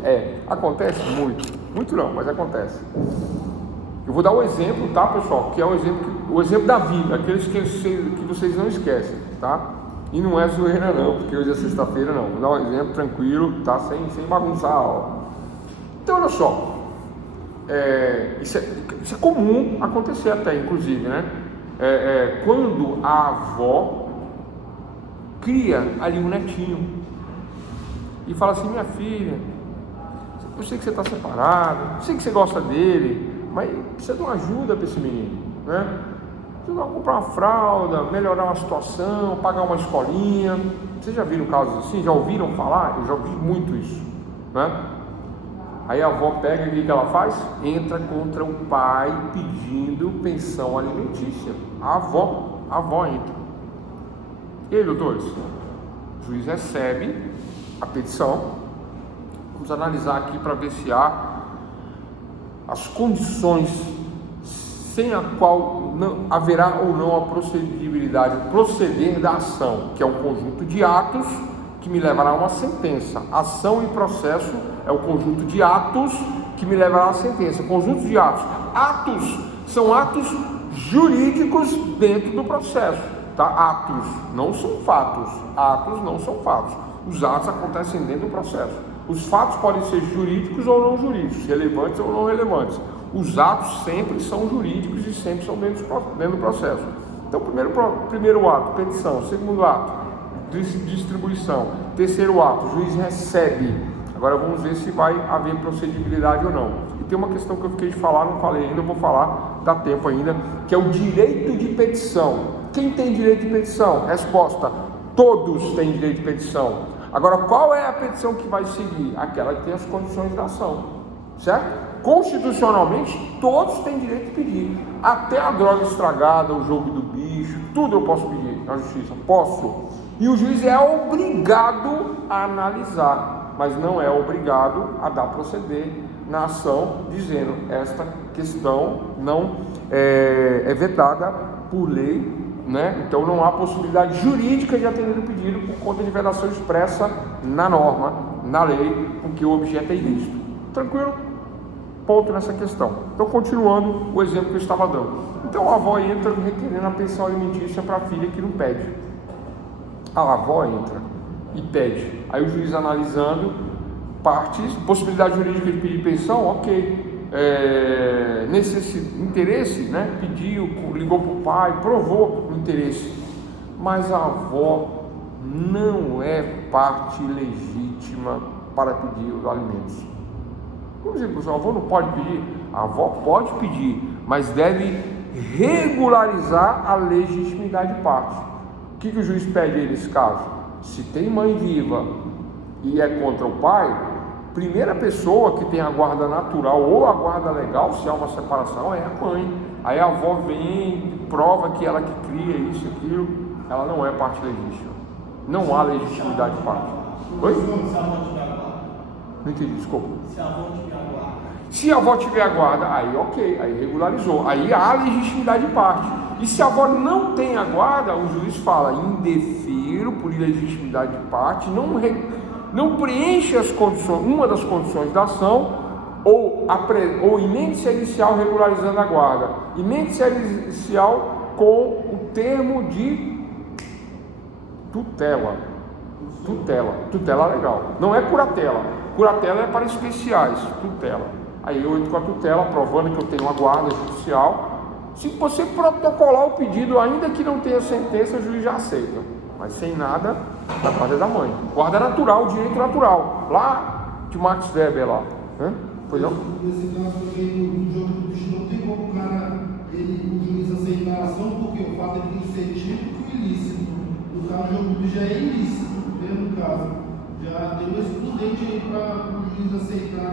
Acontece muito não, mas acontece. Eu vou dar um exemplo, tá, pessoal, que é o exemplo da vida, aqueles que vocês não esquecem, tá? E não é zoeira não, porque hoje é sexta-feira não. Vou dar um exemplo tranquilo, tá? Sem bagunçar a aula. Então, olha só, isso é comum acontecer até, inclusive, né? Quando a avó cria ali um netinho e fala assim: minha filha, eu sei que você está separado, eu sei que você gosta dele, mas precisa de uma ajuda para esse menino, né? Precisa comprar uma fralda, melhorar uma situação, pagar uma escolinha. Vocês já viram casos assim? Já ouviram falar? Eu já ouvi muito isso, né? Aí a avó pega e o que ela faz? Entra contra o pai pedindo pensão alimentícia. A avó entra. E aí, doutores? O juiz recebe a petição. Vamos analisar aqui para ver se há as condições sem a qual não haverá ou não a procedibilidade, proceder da ação, que é um conjunto de atos que me levará a uma sentença. Ação e processo é o conjunto de atos que me levará a sentença. Conjunto de atos. Atos são atos jurídicos dentro do processo. tá? Atos não são fatos, atos não são fatos. Os atos acontecem dentro do processo. Os fatos podem ser jurídicos ou não jurídicos, relevantes ou não relevantes. Os atos sempre são jurídicos e sempre são dentro do processo. Então, primeiro ato, petição. Segundo ato, distribuição. Terceiro ato, o juiz recebe. Agora vamos ver se vai haver procedibilidade ou não. E tem uma questão que eu fiquei de falar, não falei ainda, vou falar, dá tempo ainda, que é o direito de petição. Quem tem direito de petição? Resposta: todos têm direito de petição. Agora, qual é a petição que vai seguir? Aquela que tem as condições da ação, certo? Constitucionalmente, todos têm direito de pedir. Até a droga estragada, o jogo do bicho, tudo eu posso pedir na justiça, posso. E o juiz é obrigado a analisar, mas não é obrigado a dar proceder na ação, dizendo esta questão não é vetada por lei, né? Então não há possibilidade jurídica de atender o pedido por conta de vedação expressa na norma, na lei, com que o objeto é ilícito. Tranquilo? Ponto nessa questão. Então, continuando o exemplo que eu estava dando. Então, a avó entra requerendo a pensão alimentícia para a filha que não pede. A avó entra e pede. Aí o juiz analisando partes, possibilidade jurídica de pedir pensão, ok. Interesse, né? Pediu, ligou para o pai, provou o interesse. Mas a avó não é parte legítima para pedir os alimentos. Como dizer, a avó não pode pedir? A avó pode pedir, mas deve regularizar a legitimidade de parte. O que o juiz pede aí nesse caso? Se tem mãe viva e é contra o pai, primeira pessoa que tem a guarda natural ou a guarda legal, se há uma separação, é a mãe. Aí a avó vem, prova que ela que cria isso, aquilo, ela não é parte legítima. Não há legitimidade de parte. Oi? Não entendi, desculpa. Se a avó tiver a guarda, aí ok, aí regularizou, aí há legitimidade de parte. E se a avó não tem a guarda, o juiz fala, indefiro por ilegitimidade de parte, não preenche as condições, uma das condições da ação, ou emenda inicial regularizando a guarda, emenda inicial com o termo de tutela legal, não é curatela. Curatela é para especiais, tutela. Aí eu entro com a tutela, provando que eu tenho uma guarda judicial. Se você protocolar o pedido, ainda que não tenha sentença, o juiz já aceita. Mas sem nada, da guarda da mãe. Guarda natural, direito natural. Lá de Max Weber lá. Pois não? Nesse caso também, no jogo do bicho, não tem como o cara, o juiz aceitar a ação, porque o fato tem que ser típico e ilícito. No caso, o jogo do bicho já é ilícito, no caso. Já deu excludente aí para o juiz aceitar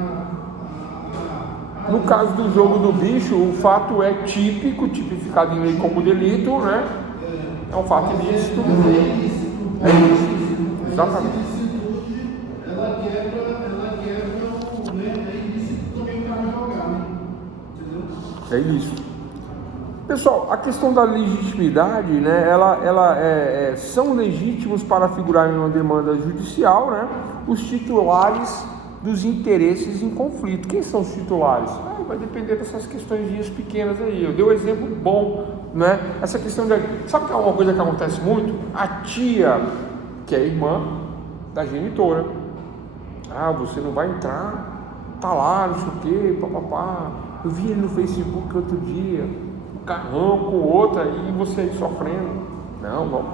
No caso do jogo do bicho, o fato é típico, tipificado em lei como delito, né? É um fato ilícito. É ilícito. Exatamente. Ela quebra o é ilícito também o cara jogar, né? Entendeu? É ilícito. Pessoal, a questão da legitimidade, né, são legítimos para figurar em uma demanda judicial, né, os titulares dos interesses em conflito. Quem são os titulares? Vai depender dessas questões pequenas aí. Eu dei um exemplo bom, né? Essa questão de... Sabe que é uma coisa que acontece muito? A tia, que é irmã da genitora. Você não vai entrar, tá lá, não sei o quê, papapá. Eu vi ele no Facebook outro dia, carrão com outra, e você aí sofrendo. Não, vamos.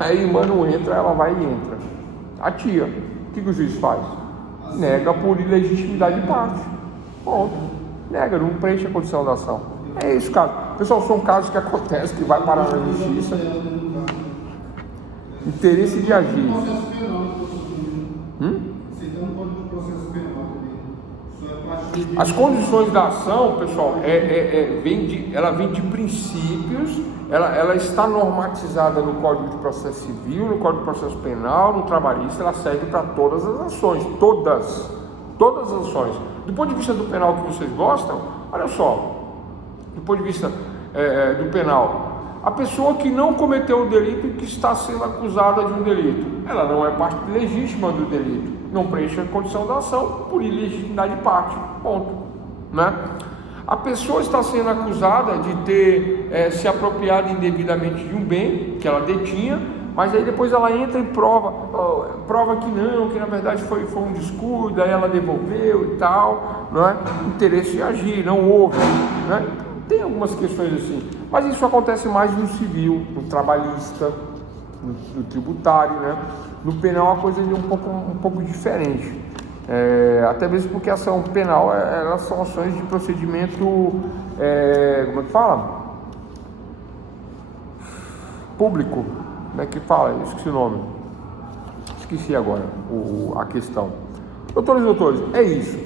Aí a irmã não entra, ela vai e entra. A tia, o que o juiz faz? Nega por ilegitimidade de parte. Ponto. Nega, não preenche a condição da ação. É isso, cara. Pessoal, são casos que acontecem, que vai parar na justiça. Interesse de agir. As condições da ação, pessoal, ela vem de princípios, ela está normatizada no Código de Processo Civil, no Código de Processo Penal, no Trabalhista, ela serve para todas as ações, todas as ações. Do ponto de vista do penal que vocês gostam, olha só, do ponto de vista do penal, a pessoa que não cometeu o delito e que está sendo acusada de um delito, ela não é parte legítima do delito, não preenche a condição da ação por ilegitimidade de parte, ponto, né? A pessoa está sendo acusada de ter se apropriado indevidamente de um bem que ela detinha, mas aí depois ela entra e prova que não, que na verdade foi um descuido, aí ela devolveu e tal, não é? Interesse de agir, não houve, né? Tem algumas questões assim, mas isso acontece mais no civil, no trabalhista, no tributário, né? No penal a coisa é um pouco diferente, até mesmo porque a ação penal elas são ações de procedimento, como é que fala? Público, como é que fala? Eu esqueci o nome, esqueci agora a questão. Doutores e doutores, é isso.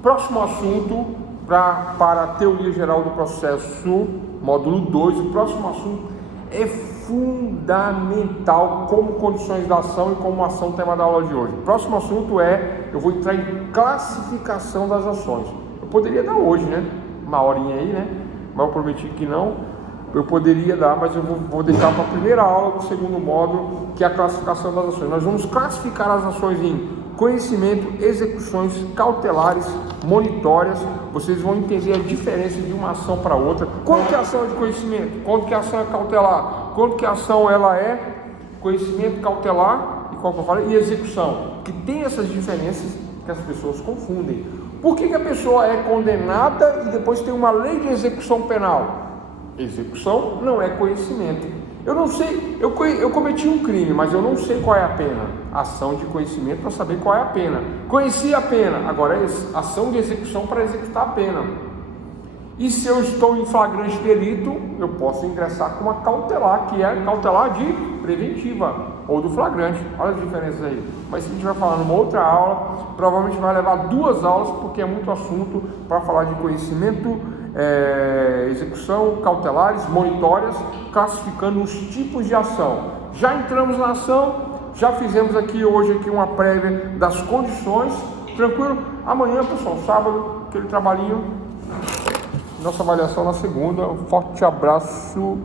Próximo assunto para a teoria geral do processo, módulo 2, o próximo assunto é fundamental como condições da ação e como ação, tema da aula de hoje. O próximo assunto eu vou entrar em classificação das ações. Eu poderia dar hoje, né? Uma horinha aí, né? Mas eu prometi que não. Eu poderia dar, mas eu vou deixar para a primeira aula do segundo módulo, que é a classificação das ações. Nós vamos classificar as ações em conhecimento, execuções cautelares, monitórias. Vocês vão entender a diferença de uma ação para outra. Quando que a ação é de conhecimento? Quando que a ação é cautelar? Quando que a ação ela é conhecimento cautelar e qual que eu falei? E execução. Que tem essas diferenças que as pessoas confundem. Por que a pessoa é condenada e depois tem uma lei de execução penal? Execução não é conhecimento. Eu não sei, eu cometi um crime, mas eu não sei qual é a pena. Ação de conhecimento para saber qual é a pena. Conheci a pena, agora é ação de execução para executar a pena. E se eu estou em flagrante delito, eu posso ingressar com uma cautelar, que é cautelar de preventiva ou do flagrante. Olha as diferenças aí. Mas isso a gente vai falar numa outra aula. Provavelmente vai levar 2 aulas, porque é muito assunto para falar de conhecimento, execução, cautelares, monitórias, classificando os tipos de ação. Já entramos na ação, já fizemos hoje uma prévia das condições, tranquilo? Amanhã, pessoal, sábado, aquele trabalhinho, nossa avaliação na segunda. Um forte abraço.